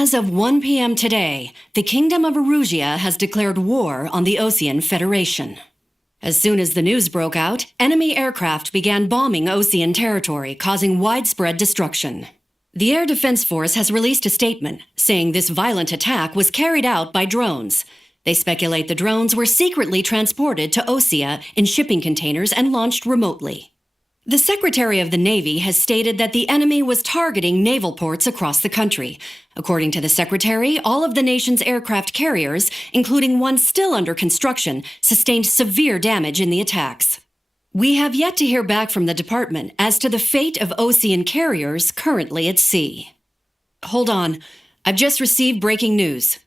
As of 1 p.m. today, the Kingdom of Erusia has declared war on the Osean Federation. As soon as the news broke out, enemy aircraft began bombing Osean territory, causing widespread destruction. The Air Defense Force has released a statement saying this violent attack was carried out by drones. They speculate the drones were secretly transported to Osea in shipping containers and launched remotely. The Secretary of the Navy has stated that the enemy was targeting naval ports across the country. According to the Secretary, all of the nation's aircraft carriers, including one still under construction, sustained severe damage in the attacks. We have yet to hear back from the department as to the fate of Osean carriers currently at sea. Hold on, I've just received breaking news.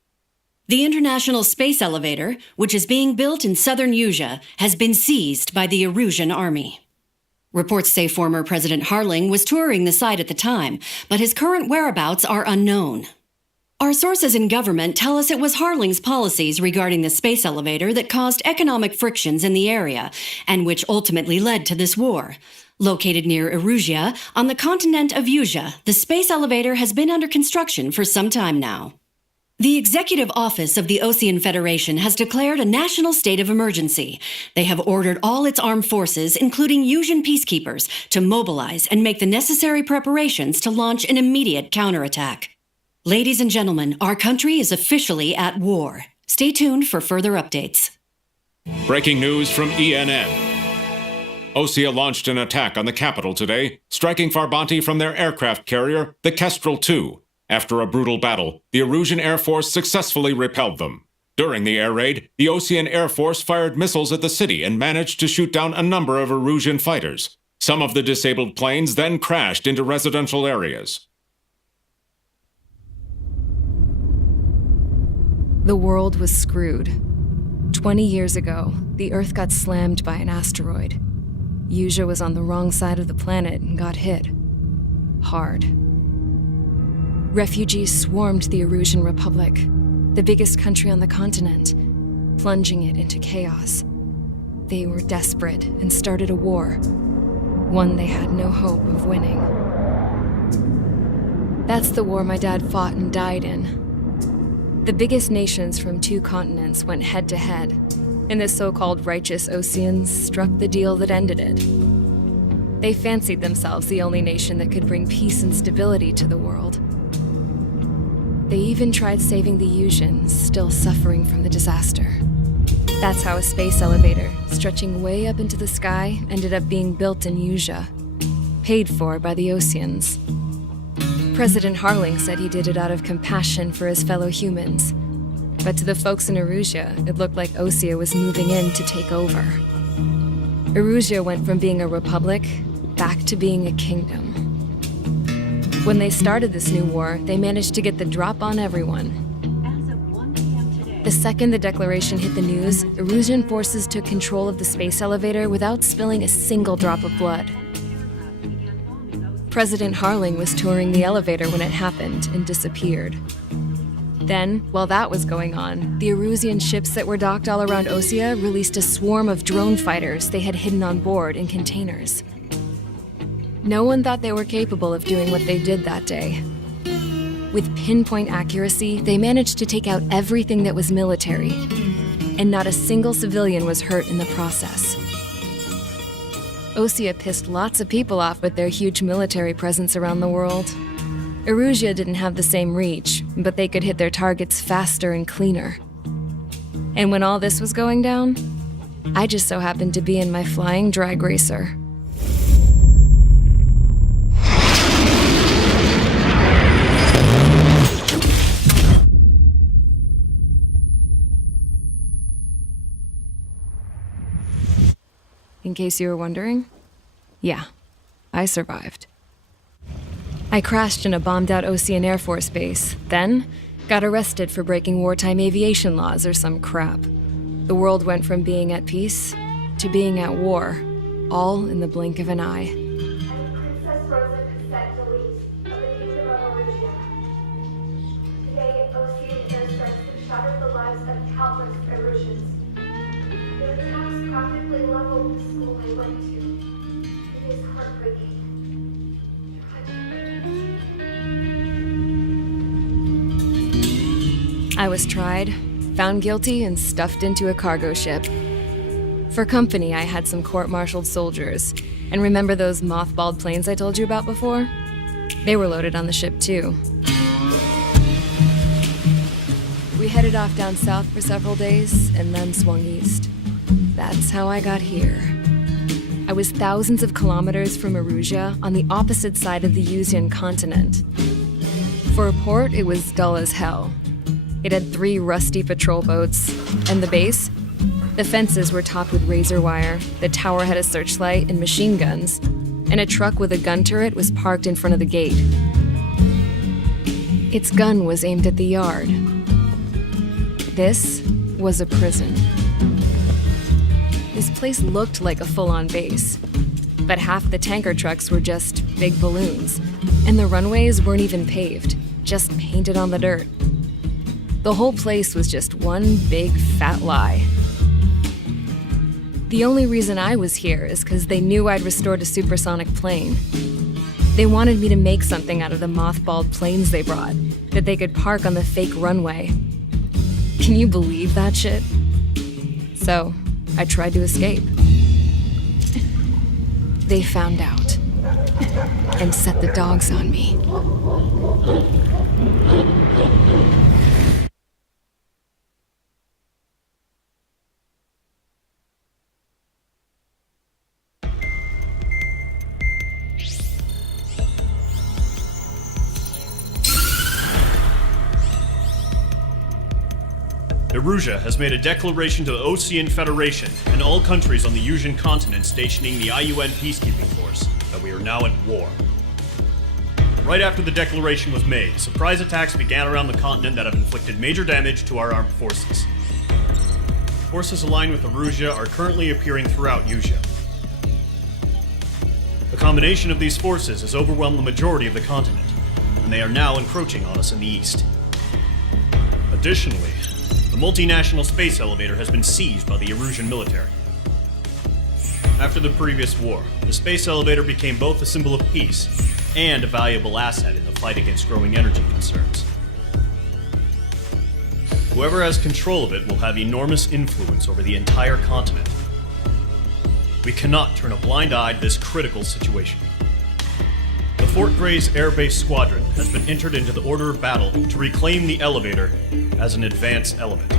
The International Space Elevator, which is being built in southern Erusia, has been seized by the Erusian army. Reports say former President Harling was touring the site at the time, but his current whereabouts are unknown. Our sources in government tell us it was Harling's policies regarding the space elevator that caused economic frictions in the area, and which ultimately led to this war. Located near Erusia, on the continent of Erusia, the space elevator has been under construction for some time now. The Executive Office of the Osean Federation has declared a national state of emergency. They have ordered all its armed forces, including Erusian peacekeepers, to mobilize and make the necessary preparations to launch an immediate counterattack. Ladies and gentlemen, our country is officially at war. Stay tuned for further updates. Breaking news from ENN. Osea launched an attack on the capital today, striking Farbanti from their aircraft carrier, the Kestrel II. After a brutal battle, the Erusian Air Force successfully repelled them. During the air raid, the Osean Air Force fired missiles at the city and managed to shoot down a number of Erusian fighters. Some of the disabled planes then crashed into residential areas. The world was screwed. 20 years ago, the Earth got slammed by an asteroid. Erusia was on the wrong side of the planet and got hit. Hard. Refugees swarmed the Erusian Republic, the biggest country on the continent, plunging it into chaos. They were desperate and started a war, one they had no hope of winning. That's the war my dad fought and died in. The biggest nations from 2 continents went head-to-head, and the so-called righteous Oseans struck the deal that ended it. They fancied themselves the only nation that could bring peace and stability to the world. They even tried saving the Erusians, still suffering from the disaster. That's how a space elevator, stretching way up into the sky, ended up being built in Erusia, paid for by the Oseans. President Harling said he did it out of compassion for his fellow humans. But to the folks in Erusia, it looked like Osea was moving in to take over. Erusia went from being a republic back to being a kingdom. When they started this new war, they managed to get the drop on everyone. The second the declaration hit the news, Erusian forces took control of the space elevator without spilling a single drop of blood. President Harling was touring the elevator when it happened and disappeared. Then, while that was going on, the Erusian ships that were docked all around Osea released a swarm of drone fighters they had hidden on board in containers. No one thought they were capable of doing what they did that day. With pinpoint accuracy, they managed to take out everything that was military, and not a single civilian was hurt in the process. Osea pissed lots of people off with their huge military presence around the world. Erusia didn't have the same reach, but they could hit their targets faster and cleaner. And when all this was going down, I just so happened to be in my flying drag racer. In case you were wondering, yeah, I survived. I crashed in a bombed-out Osean Air Force base, then got arrested for breaking wartime aviation laws or some crap. The world went from being at peace to being at war, all in the blink of an eye. Princess Rosa Cassette Delete of the Kingdom of Erusia. Today, Osean airstrikes have shattered the lives of countless Erusians. Their attacks practically leveled the school I went to. It is heartbreaking. Tragic. I was tried, found guilty, and stuffed into a cargo ship. For company, I had some court-martialed soldiers. And remember those mothballed planes I told you about before? They were loaded on the ship, too. We headed off down south for several days, and then swung east. That's how I got here. I was thousands of kilometers from Erusia, on the opposite side of the Usian continent. For a port, it was dull as hell. It had 3 rusty patrol boats, and the base? The fences were topped with razor wire, the tower had a searchlight and machine guns, and a truck with a gun turret was parked in front of the gate. Its gun was aimed at the yard. This was a prison. This place looked like a full-on base, but half the tanker trucks were just big balloons, and the runways weren't even paved, just painted on the dirt. The whole place was just one big fat lie. The only reason I was here is because they knew I'd restored a supersonic plane. They wanted me to make something out of the mothballed planes they brought, that they could park on the fake runway. Can you believe that shit? So, I tried to escape. They found out, and set the dogs on me. Erusia has made a declaration to the Ocean Federation and all countries on the Usian continent stationing the IUN peacekeeping force that we are now at war. Right after the declaration was made, surprise attacks began around the continent that have inflicted major damage to our armed forces. Forces aligned with Erusia are currently appearing throughout Usia. The combination of these forces has overwhelmed the majority of the continent, and they are now encroaching on us in the east. Additionally, the multinational space elevator has been seized by the Erusian military. After the previous war, the space elevator became both a symbol of peace and a valuable asset in the fight against growing energy concerns. Whoever has control of it will have enormous influence over the entire continent. We cannot turn a blind eye to this critical situation. The Fort Gray's Air Base Squadron has been entered into the order of battle to reclaim the elevator as an advance element.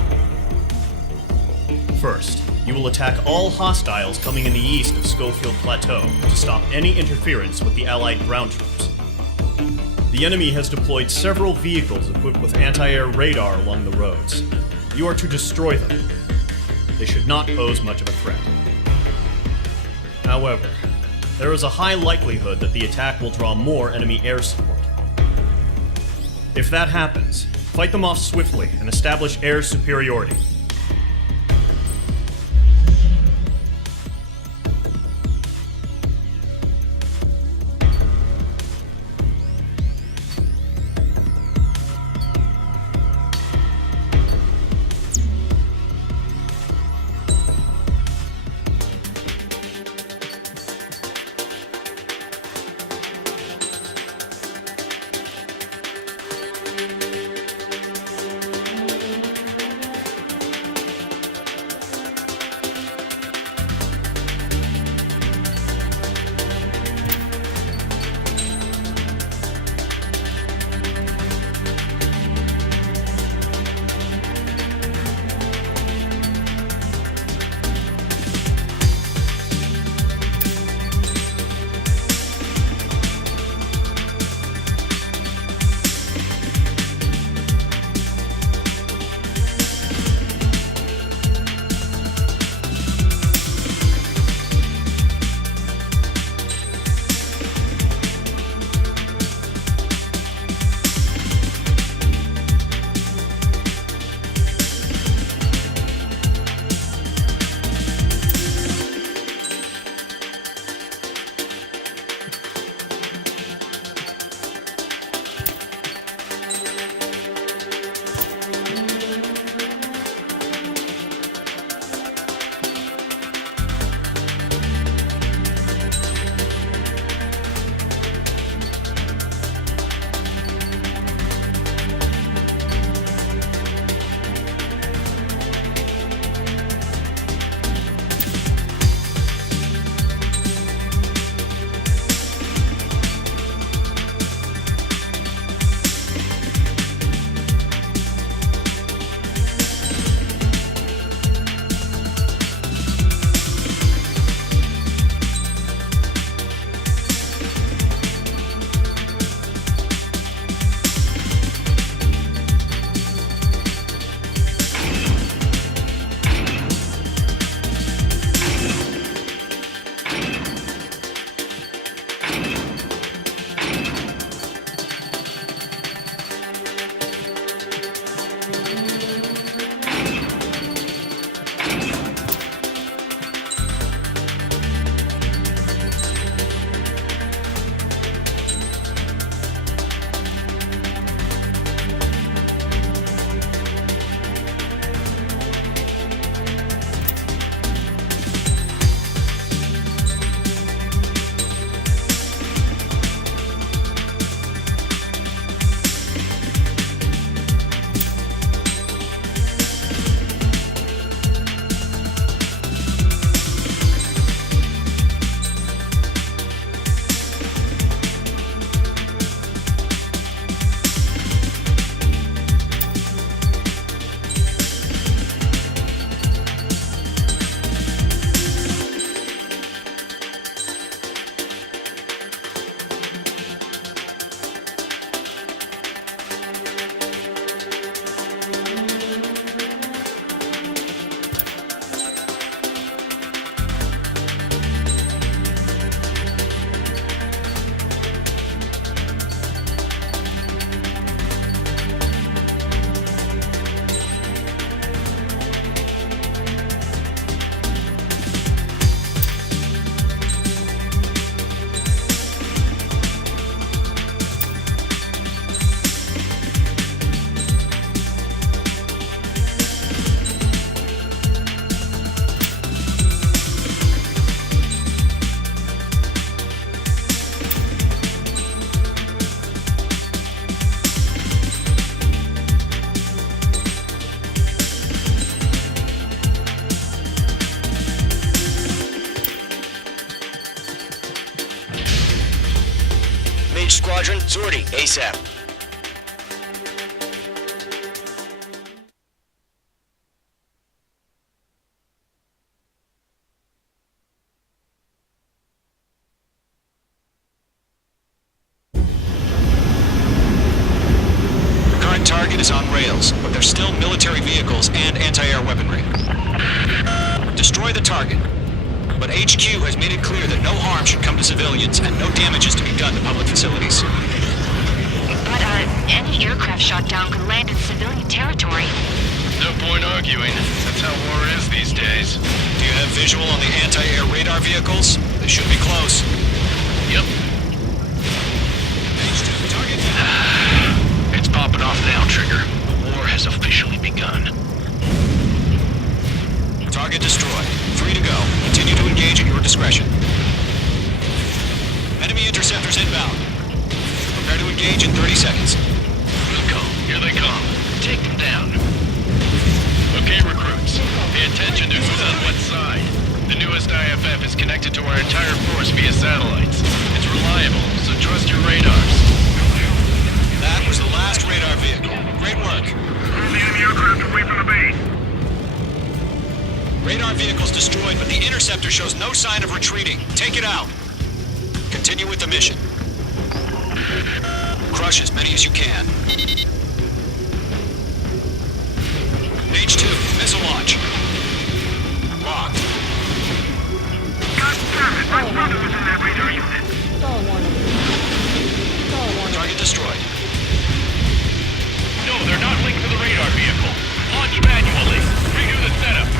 First, you will attack all hostiles coming in the east of Schofield Plateau to stop any interference with the Allied ground troops. The enemy has deployed several vehicles equipped with anti-air radar along the roads. You are to destroy them. They should not pose much of a threat. However, there is a high likelihood that the attack will draw more enemy air support. If that happens, fight them off swiftly and establish air superiority. Sortie, ASAP. Current target is on rails, but there's still military vehicles and anti-air weaponry. Destroy the target. But HQ has made it clear that no harm should come to civilians and no damage is to be done to public facilities. But, any aircraft shot down could land in civilian territory. No point arguing. That's how war is these days. Do you have visual on the anti-air radar vehicles? They should be close. Yep. H2, target. It's popping off now, Trigger. The war has officially begun. Target destroyed. 3 to go. Continue to engage at your discretion. Enemy interceptors inbound. Prepare to engage in 30 seconds. Wilco, here they come. Take them down. Okay, recruits. Pay attention to who's on what side. The newest IFF is connected to our entire force via satellites. It's reliable, so trust your radars. That was the last radar vehicle. Great work. The enemy aircraft away from the base. Radar vehicle's destroyed, but the interceptor shows no sign of retreating. Take it out. Continue with the mission. Crush as many as you can. H2, missile launch. Locked. God damn it! My brother was in that radar unit. Target destroyed. No, they're not linked to the radar vehicle. Launch manually. Redo the setup.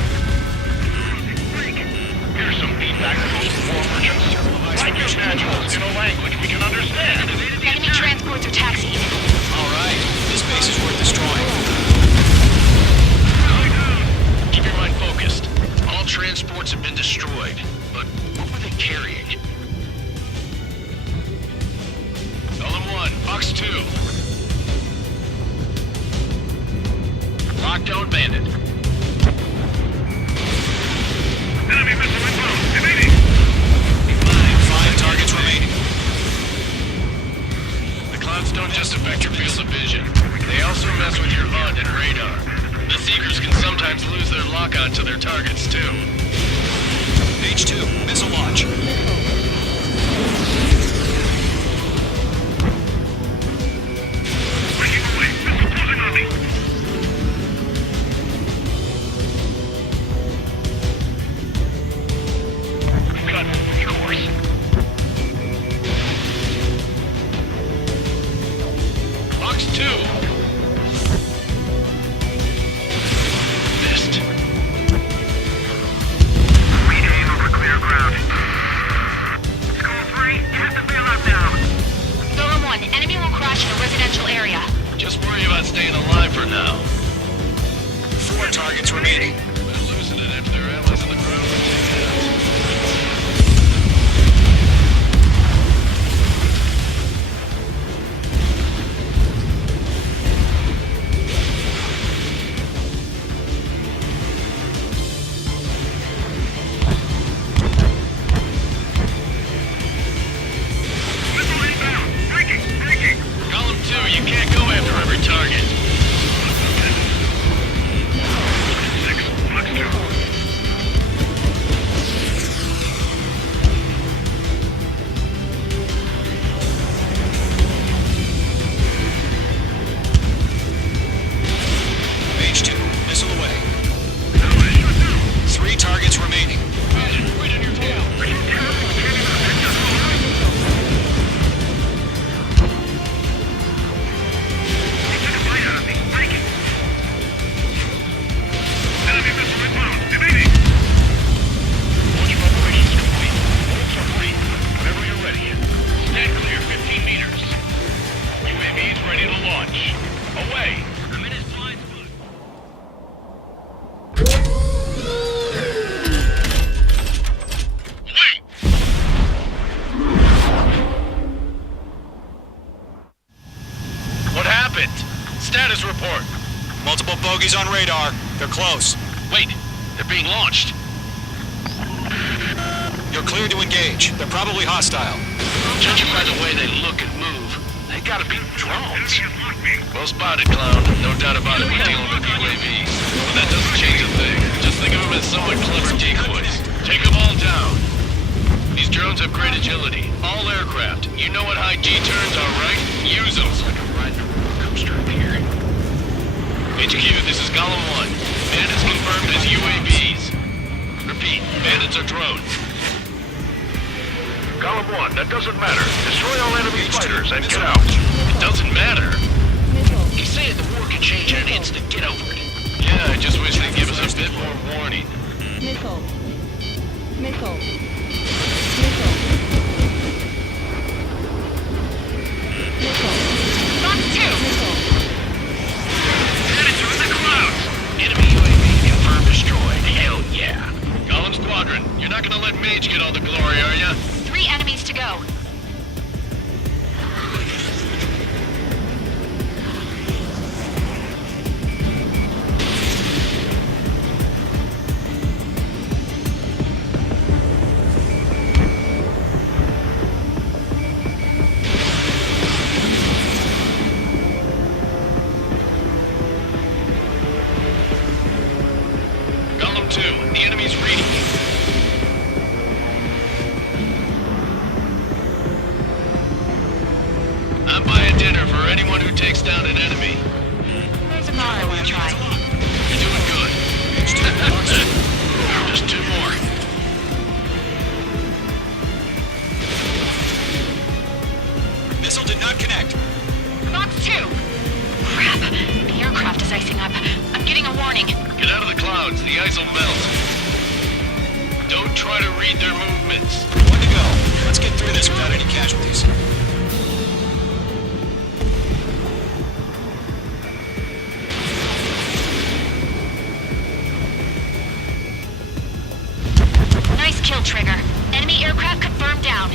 Here's some feedback from those war merchants. Write your manuals in a language we can understand. Enemy transports are taxiing. All right. This base is worth destroying. Keep your mind focused. All transports have been destroyed, but what were they carrying? Column 1, Box 2. Lockdown bandit. Enemy missile inbound. Evading. 5 targets remaining. The clouds don't just affect your field of vision. They also mess with your HUD and radar. The Seekers can sometimes lose their lock-on to their targets, too. H2, missile launch. Breaking away. Missile closing on me. Cut course. Box 2. Missed. Regain over clear ground. School 3, you have to bail out now. Golem 1, enemy will crash in a residential area. Just worry about staying alive for now. 4 targets remaining. They're losing it after their allies on the ground were taken out. Missile inbound! Breaking! Column 2, you can't go after every target. 6, Box 2. H2, missile away. 3 targets remaining. Right on your tail. He took a bite out of me. Breaking. Enemy missile inbound. Evading. Launch operations complete. Bolts are free. Whenever you're ready. Stand clear 15 meters. UAVs ready to launch. Away. I'm in his blind spot. Wait! What happened? Status report. Multiple bogies on radar. They're close. Wait, they're being launched. You're clear to engage. They're probably hostile. Judging by the way they look and move, they gotta be drones. Well spotted, clown. No doubt about it, we're dealing with UAVs. But that doesn't change a thing. Just think of them as somewhat clever decoys. Take them all down. These drones have great agility. All aircraft. You know what high G-turns are, right? Use them. It's like a ride in a roller coaster up here. HQ, this is Golem 1. Bandits confirmed as UAVs. Repeat, bandits are drones. Golem 1, that doesn't matter. Destroy all enemy fighters and get out. It doesn't matter. He's saying the war can change in an instant. Get over it. Yeah, I just wish they'd give us a bit more warning. Missile. Missile. Box 2! Headed through the clouds. Enemy UAV confirmed destroyed. Hell yeah. Golem Squadron, you're not gonna let Mage get all the glory, are ya? 3 enemies to go. Golem 2, the enemy's reading you. I'm buying dinner for anyone who takes down an enemy. There's a bar I want to try. You're doing good. Just 2 more. Missile did not connect. Box 2! Crap. The aircraft is icing up. I'm getting a warning. Get out of the clouds. The ice will melt. Don't try to read their movements. One to go. Let's get through this without any casualties. Nice kill, Trigger. Enemy aircraft confirmed down.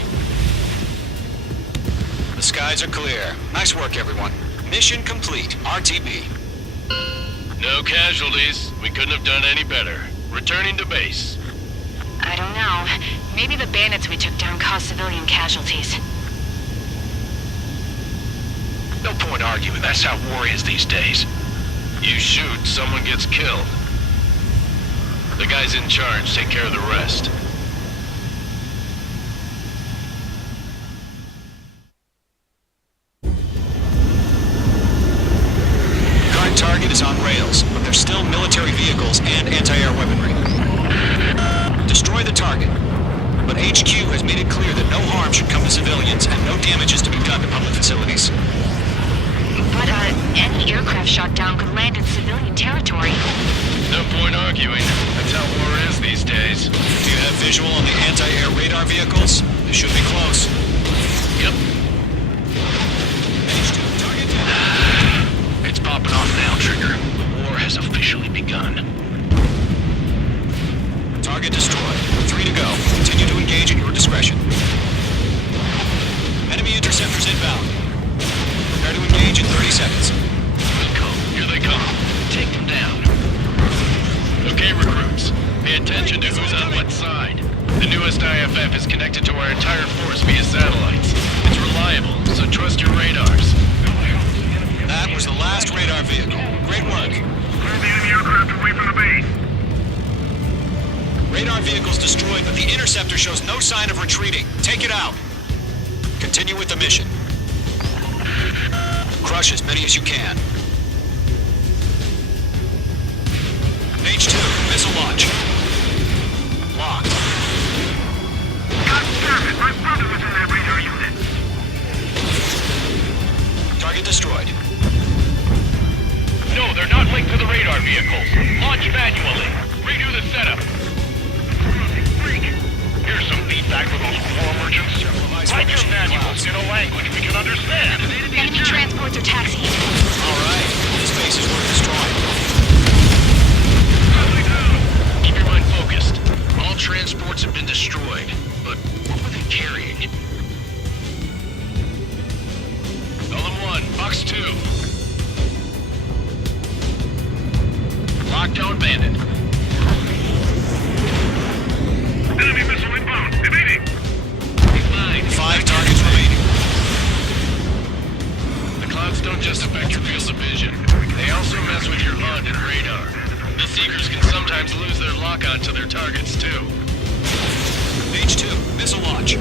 The skies are clear. Nice work, everyone. Mission complete. RTB. No casualties. We couldn't have done any better. Returning to base. I don't know. Maybe the bandits we took down caused civilian casualties. No point arguing. That's how war is these days. You shoot, someone gets killed. The guys in charge take care of the rest. Current target is on rails, but there's still military vehicles and anti-air weaponry. Destroy the target. But HQ has made it clear that no harm should come to civilians and no damage is to be done to public facilities. But, any aircraft shot down could land in civilian territory. No point arguing. That's how war is these days. Do you have visual on the anti-air radar vehicles? They should be close. Yep. H2, target down. It's popping off now, Trigger. The war has officially begun. Target destroyed. 3 to go. Continue to engage at your discretion. Enemy interceptors inbound. Prepare to engage in 30 seconds. Here they come. Take them down. Okay, recruits. Pay attention to who's on what side. The newest IFF is connected to our entire force via satellites. It's reliable, so trust your radars. That was the last radar vehicle. Great work. Clear the enemy aircraft away from the base. Radar vehicle's destroyed, but the interceptor shows no sign of retreating. Take it out. Continue with the mission. Crush as many as you can. H2, missile launch. Locked. God damn it! My brother was in that radar unit. Target destroyed. No, they're not linked to the radar vehicles. Launch manually. Redo the setup. Here's some feedback for those war merchants. Write your manuals in a language we can understand. Enemy transports are taxiing. All right. This base is worth destroying. Keep your mind focused. All transports have been destroyed, but what were they carrying? Golem 1, Box 2. Lockdown bandit. Enemy missile inbound. Evading. 5 targets remaining. clouds don't just affect your field of vision. They also mess with your HUD and radar. The Seekers can sometimes lose their lock-on to their targets, too. H2, missile launch.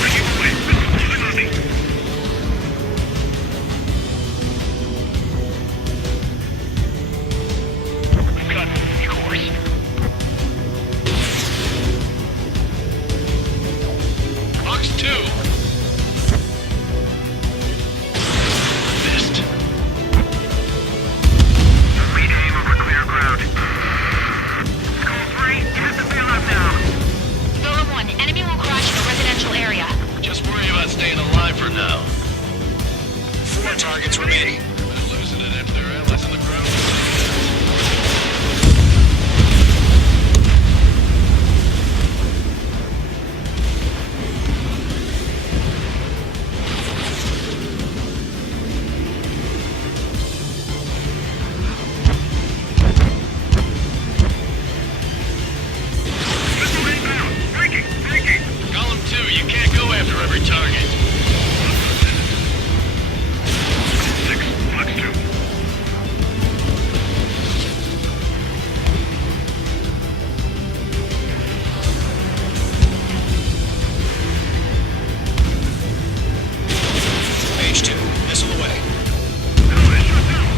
Breaking away. Missiles on me. We've got course. Box 2. Missed. Read aim over clear ground. Skull 3, you have the bailout now. Golem 1, enemy will crash in a residential area. Just worry about staying alive for now. 4 targets remaining. They're losing it after their allies on the ground. Missile inbound. Breaking. Column 2, you can't go after every target. 6, Fox 2. H2, missile away.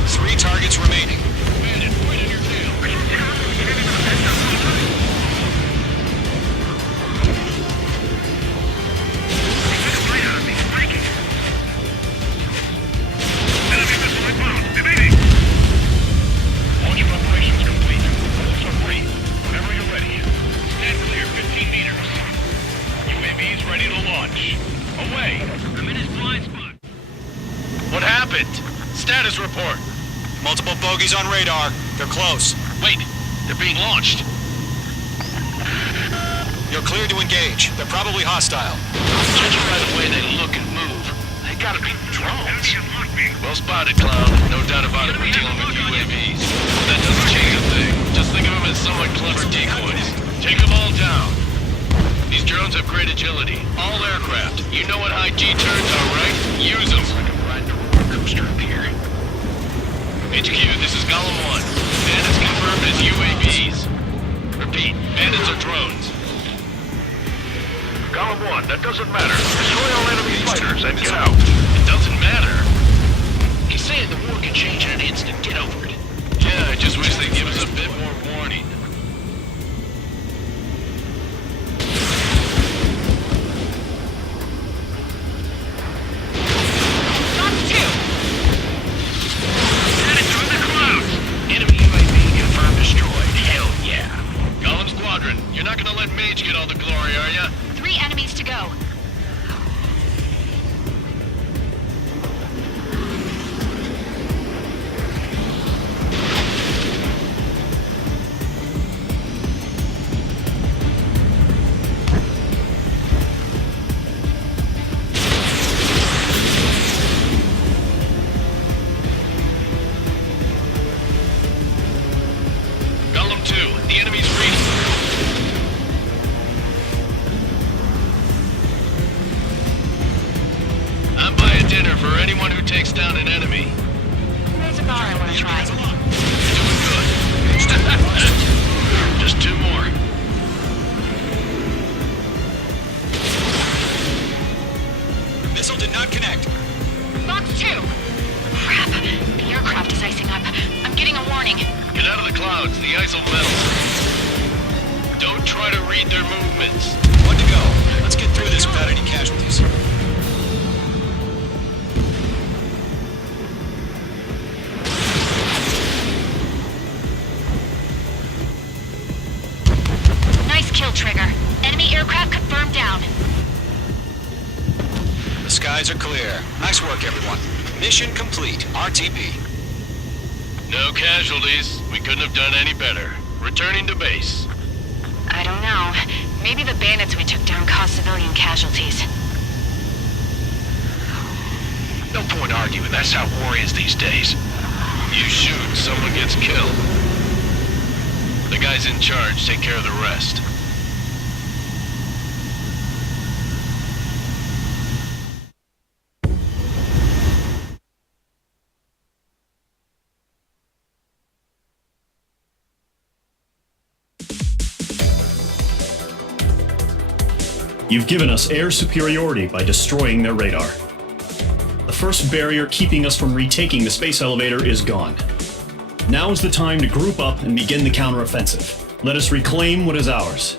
3 targets remaining. Bandit, point in your tail. Enemy missile inbound. Evading. Launch preparations complete. Bolts are free. Whenever you're ready. Stand clear 15 meters. UAVs ready to launch. Away. I'm in his blind spot. What happened? Status report. Multiple bogeys on radar. They're close. Wait, they're being launched. You're clear to engage. They're probably hostile. Judging by the way they look and move, they gotta be drones. Well spotted, Cloud. No doubt about it, we're dealing with UAVs. But that doesn't change a thing. Just think of them as somewhat clever decoys. Take them all down. These drones have great agility. All aircraft. You know what high G turns are, right? Use them. Like a ride to roller coaster up here. HQ, this is Golem 1. Bandits confirmed as UAVs. Repeat, bandits are drones. Golem 1, that doesn't matter. Destroy all enemy fighters and get out. It doesn't matter. He's saying the war can change in an instant. Get over it. Yeah, I just wish they'd give us a bit more warning. Box 2. Headed through the clouds. Enemy UAV confirmed destroyed. Hell yeah. Golem Squadron, you're not gonna let Mage get all the glory, are ya? 3 enemies to go. Golem 2, the enemy's reading. I'm buying dinner for anyone who takes down an enemy. There's a bar I want to try. You're doing good. Just 2 more. Missile did not connect. Box 2. Crap. The aircraft is icing up. I'm getting a warning. Get out of the clouds. The ice will melt. Don't try to read their movements. 1 to go. Let's get through this without any casualties. Nice kill, Trigger. Enemy aircraft confirmed down. The skies are clear. Nice work, everyone. Mission complete. RTB. No casualties. We couldn't have done any better. Returning to base. I don't know. Maybe the bandits we took down caused civilian casualties. No point arguing. That's how war is these days. You shoot, someone gets killed. The guys in charge take care of the rest. You've given us air superiority by destroying their radar. The first barrier keeping us from retaking the space elevator is gone. Now is the time to group up and begin the counteroffensive. Let us reclaim what is ours.